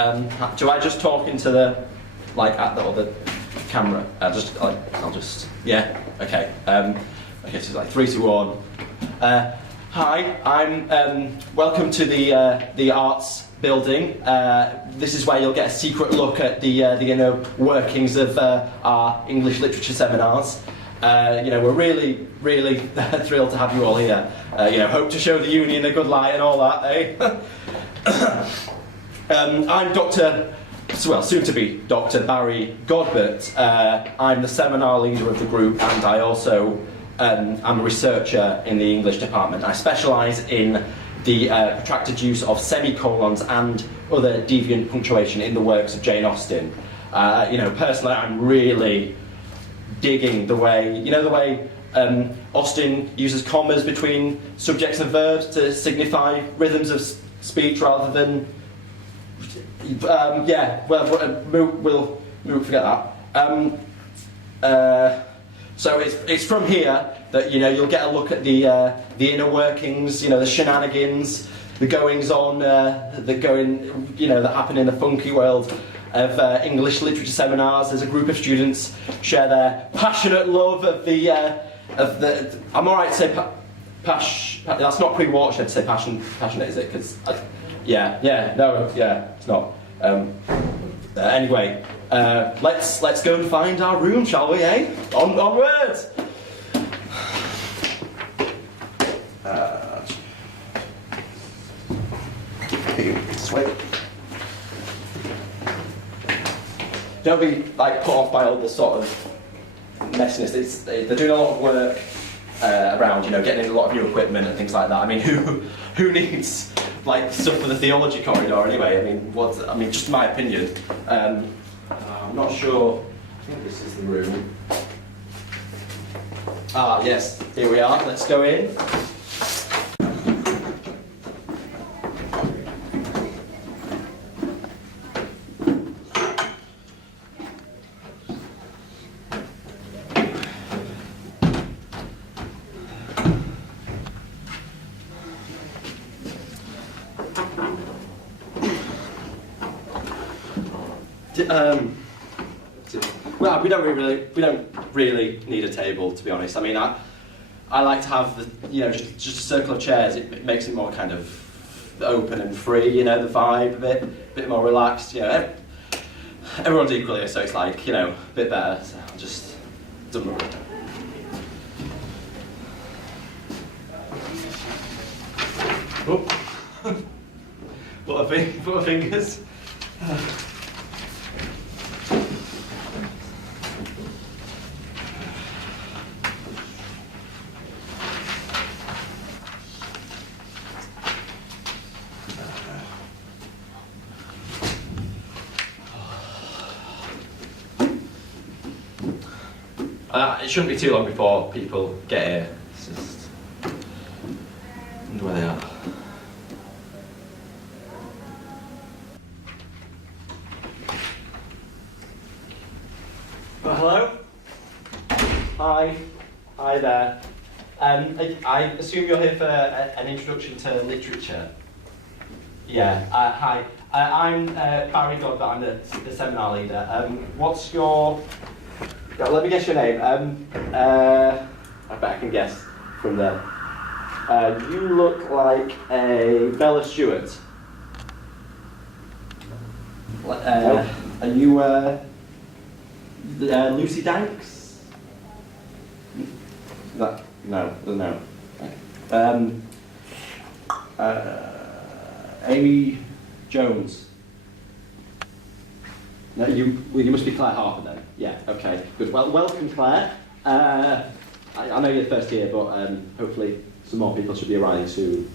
Do I just talk into the, like, at the other camera? I'll just, yeah, okay. Okay, so like 3, 2, 1. Hi, I'm, welcome to the arts building. This is where you'll get a secret look at the inner workings of our English literature seminars. We're really, really thrilled to have you all here. Hope to show the union a good light and all that, eh? I'm soon to be Dr. Barry Godbert. I'm the seminar leader of the group, and I also I'm a researcher in the English department. I specialise in the protracted use of semicolons and other deviant punctuation in the works of Jane Austen. Personally, I'm really digging the way, Austen uses commas between subjects and verbs to signify rhythms of speech rather than, we'll forget that. So it's from here that you'll get a look at the inner workings, the shenanigans, the goings on that happen in the funky world of English literature seminars as a group of students share their passionate love of the I'm all right to say that's not pre-Watershed to say passionate, is it? Because it's not. Anyway, let's go and find our room, shall we? Onwards. Sweet. Don't be put off by all the sort of messiness. They're doing a lot of work around, getting in a lot of new equipment and things like that. I mean, who needs stuff for the theology corridor anyway? I mean, just my opinion. I'm not sure. I think this is the room. Ah, yes. Here we are. Let's go in. Well, we don't really need a table, to be honest. I mean, I like to have just a circle of chairs. It makes it more kind of open and free. The vibe a bit more relaxed. Everyone's equal here, so it's a bit better. So I'll just double. Oh. Butterfingers. It shouldn't be too long before people get here. It's just wonder where they are. Hello. Hi there. I assume you're here for an introduction to literature. Yeah. Hi. I'm Barry Godbert. I'm the seminar leader. What's your? Let me guess your name. I bet I can guess from there. You look like a Bella Stewart. Are you Lucy Danks? No. Amy Jones. No, you must be Claire Harper then. Yeah, okay, good. Well, welcome, Claire. I know you're the first year, but hopefully some more people should be arriving soon.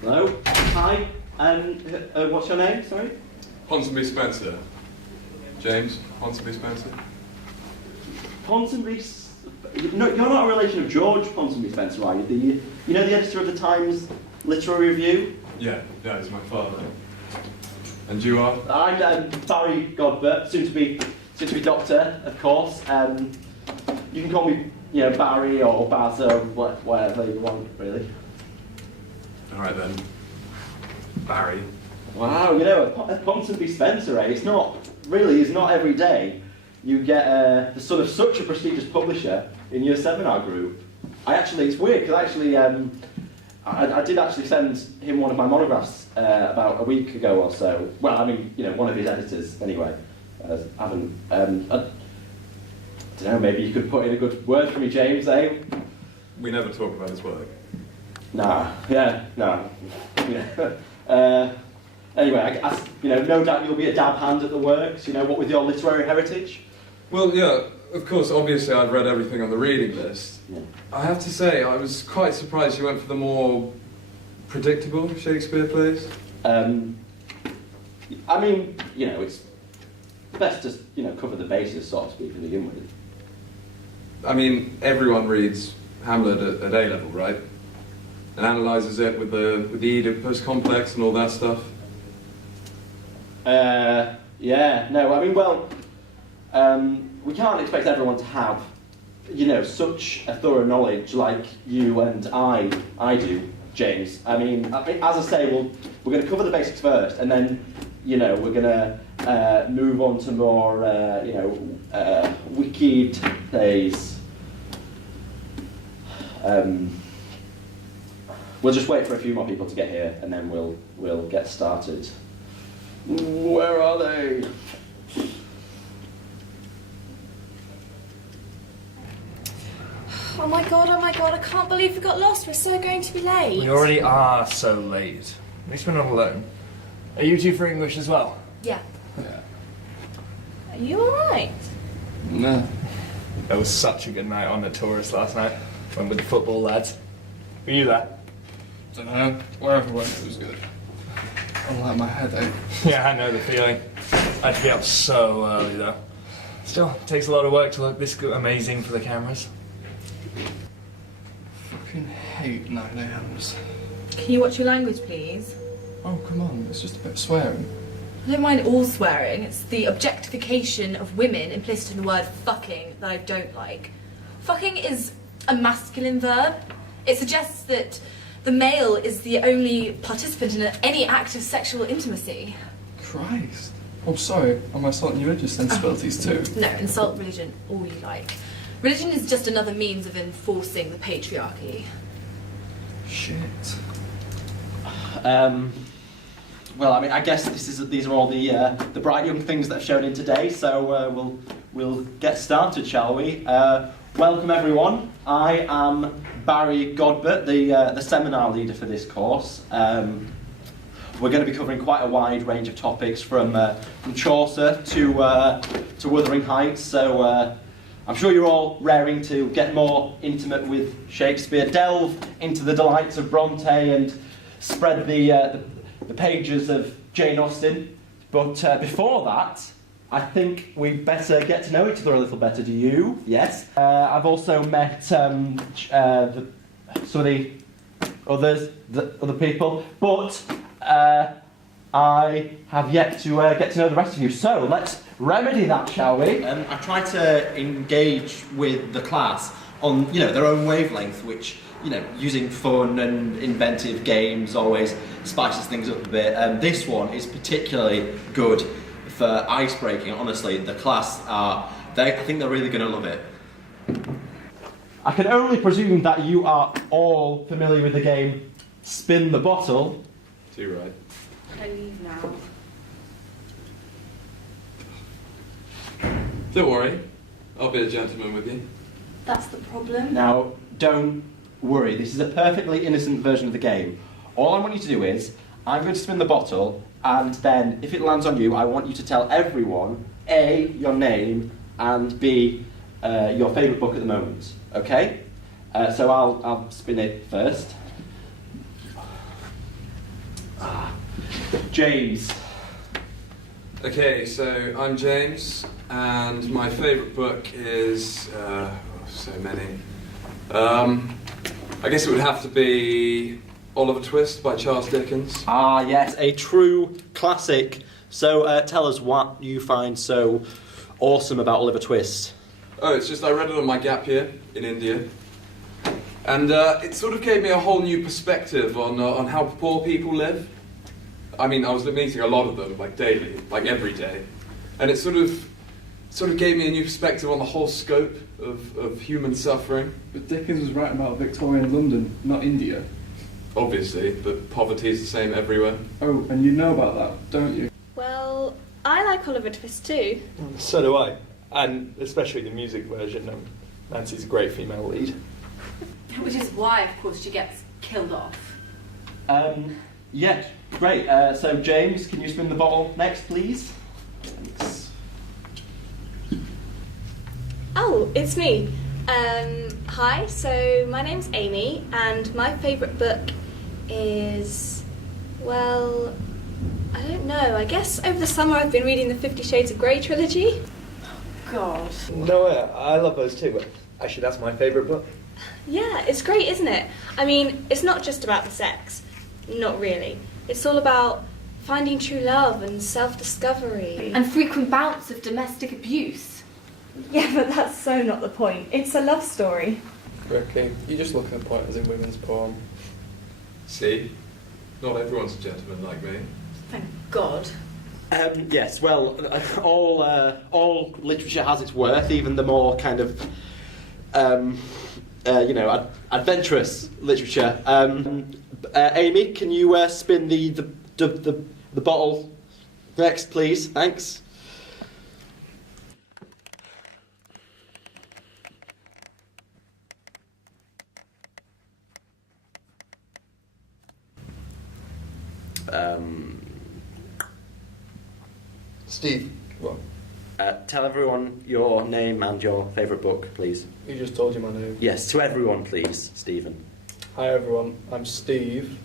Hello. Hi. What's your name? Sorry. Ponsonby Spencer. James Ponsonby Spencer. Ponsonby. No, you're not a relation of George Ponsonby Spencer, are you? The editor of the Times literary review. Yeah, he's my father. And you are? I'm Barry Godbert, soon to be doctor, of course. You can call me, Barry or Baz or whatever you want, really. All right then, Barry. Wow, a Ponsonby Spencer, It's not every day you get the son of such a prestigious publisher in your seminar group. It's weird, because I did actually send him one of my monographs about a week ago or so. Well, one of his editors, anyway. I don't know, maybe you could put in a good word for me, James, eh? We never talk about his work. Nah. Anyway, no doubt you'll be a dab hand at the works, what with your literary heritage? Well, yeah, of course, obviously I've read everything on the reading list. Yeah. I have to say, I was quite surprised you went for the more predictable Shakespeare plays. It's best to, cover the bases, so to speak, to begin with. Everyone reads Hamlet at A-level, right? And analyses it with the Oedipus complex and all that stuff. We can't expect everyone to have, such a thorough knowledge like you and I do, James. As I say, we're going to cover the basics first, and then, we're going to move on to more, wicked plays. We'll just wait for a few more people to get here, and then we'll get started. Where are they? Oh my god, I can't believe we got lost. We're so going to be late. We already are so late. At least we're not alone. Are you two for English as well? Yeah. Are you alright? No. That was such a good night on the tourist last night. Went with the football lads. Were you there? Don't know. Wherever went, it was good. I'm like my headache. Yeah, I know the feeling. I had to be up so early though. Still, it takes a lot of work to look this good, amazing for the cameras. Fucking hate 9 a.m.s. Can you watch your language, please? Oh, come on. It's just a bit of swearing. I don't mind all swearing. It's the objectification of women implicit in the word fucking that I don't like. Fucking is a masculine verb. It suggests that the male is the only participant in any act of sexual intimacy. Christ. Oh, sorry. Am I insulting your religious sensibilities too? No, insult religion all you like. Religion is just another means of enforcing the patriarchy. Shit. I guess these are all the bright young things that have shown in today. So we'll get started, shall we? Welcome everyone. I am Barry Godbert, the seminar leader for this course. We're going to be covering quite a wide range of topics from Chaucer to Wuthering Heights. So I'm sure you're all raring to get more intimate with Shakespeare, delve into the delights of Bronte, and spread the pages of Jane Austen. But before that, I think we'd better get to know each other a little better. Do you? Yes. I've also met some of the other people, but I have yet to get to know the rest of you. So let's remedy that, shall we? I try to engage with the class on their own wavelength, which using fun and inventive games always spices things up a bit. This one is particularly good for icebreaking. Honestly, the class I think they're really going to love it. I can only presume that you are all familiar with the game Spin the Bottle. Too right. I leave now. Don't worry, I'll be a gentleman with you. That's the problem. Now, don't worry, this is a perfectly innocent version of the game. All I want you to do is, I'm going to spin the bottle, and then, if it lands on you, I want you to tell everyone, A, your name, and B, your favourite book at the moment. Okay? So I'll spin it first. James. Okay, so I'm James, and my favourite book is so many. I guess it would have to be Oliver Twist by Charles Dickens. Ah, yes, a true classic. So tell us what you find so awesome about Oliver Twist. Oh, it's just I read it on my gap year in India. And it sort of gave me a whole new perspective on how poor people live. I mean, I was meeting a lot of them, like daily, like every day. And it sort of gave me a new perspective on the whole scope of human suffering. But Dickens was writing about Victorian London, not India. Obviously, but poverty is the same everywhere. Oh, and you know about that, don't you? Well, I like Oliver Twist too. So do I. And especially the music version. Nancy's a great female lead. Which is why, of course, she gets killed off. Yeah, great. So James, can you spin the bottle next, please? Thanks. Oh, it's me. Hi, so my name's Amy, and my favourite book is, well, I don't know. I guess over the summer I've been reading the 50 Shades of Grey trilogy. God. No, I love those too, but actually that's my favourite book. Yeah, it's great, isn't it? I mean, it's not just about the sex. Not really. It's all about finding true love and self-discovery. And frequent bouts of domestic abuse. Yeah, but that's so not the point. It's a love story. Ricky, you just look at pointers in women's porn. See? Not everyone's a gentleman like me. Thank God. Yes, well, all literature has its worth, even the more kind of, adventurous literature. Amy, can you spin the bottle next, please? Thanks. Steve, what? Tell everyone your name and your favourite book, please. You just told you my name. Yes, to everyone, please, Stephen. Hi everyone, I'm Steve,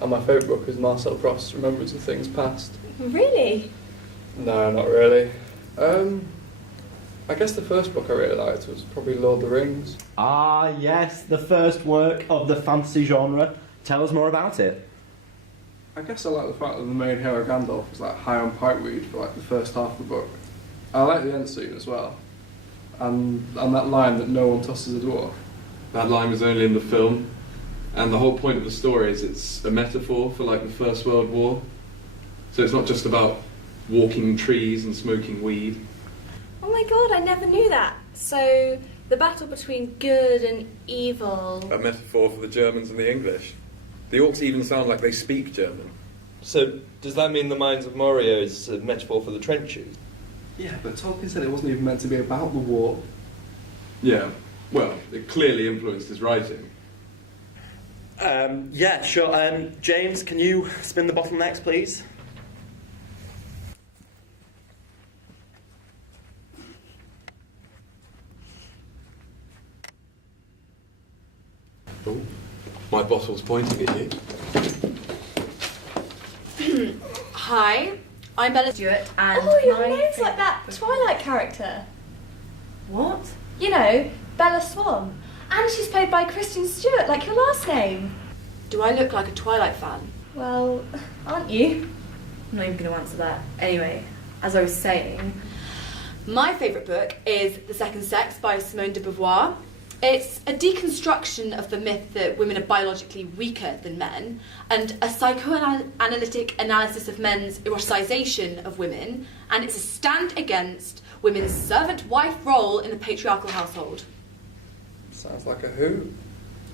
and my favourite book is Marcel Proust's Remembrance of Things Past. Really? No, not really. I guess the first book I really liked was probably Lord of the Rings. Ah, yes, the first work of the fantasy genre. Tell us more about it. I guess I like the fact that the main hero Gandalf is like high on pipeweed for like the first half of the book. I like the end scene as well, and that line that no one tosses a dwarf. That line was only in the film, and the whole point of the story is it's a metaphor for like the First World War. So it's not just about walking trees and smoking weed. Oh my god, I never knew that. So, the battle between good and evil. A metaphor for the Germans and the English. The orcs even sound like they speak German. So does that mean the Mines of Moria is a metaphor for the trenches? Yeah, but Tolkien said it wasn't even meant to be about the war. Yeah, well, it clearly influenced his writing. Yeah, sure. James, can you spin the bottle next, please? Oh, my bottle's pointing at you. Hi, I'm Bella Stewart, and Oh, your my name's like favourite that book- Twilight character. What? You know, Bella Swan. And she's played by Kristen Stewart, like your last name. Do I look like a Twilight fan? Well, aren't you? I'm not even going to answer that. Anyway, as I was saying, my favourite book is The Second Sex by Simone de Beauvoir. It's a deconstruction of the myth that women are biologically weaker than men, and a psychoanalytic analysis of men's eroticization of women, and it's a stand against women's servant wife role in the patriarchal household. Sounds like a who?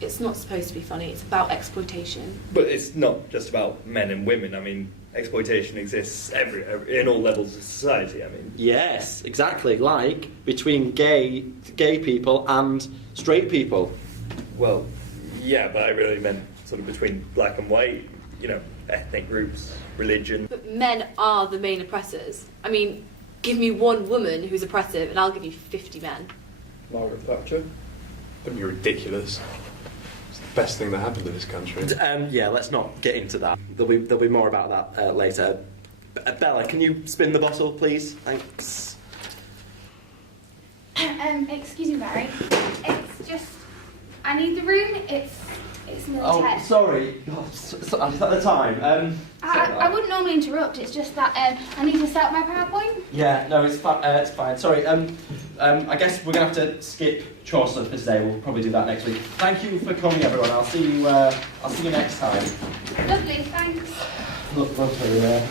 It's not supposed to be funny, it's about exploitation. But it's not just about men and women. I mean, exploitation exists in all levels of society. I mean, Yes, exactly. Like between gay people and straight people. well, yeah, but I really meant sort of between black and white. You know, ethnic groups, religion. But men are the main oppressors. I mean, give me one woman who's oppressive and I'll give you 50 men. Margaret Thatcher. Don't be ridiculous. It's the best thing that happened to this country. Yeah, let's not get into that. There'll be more about that later. Bella, can you spin the bottle, please? Thanks. Excuse me, Mary. It's just, I need the room. It's in the Oh, text. sorry. Oh, at the time. I wouldn't normally interrupt. It's just that I need to set up my PowerPoint. Yeah, no, it's fine. Sorry. I guess we're gonna have to skip Chaucer for today. We'll probably do that next week. Thank you for coming, everyone. I'll see you next time. Lovely, thanks. Look, lovely.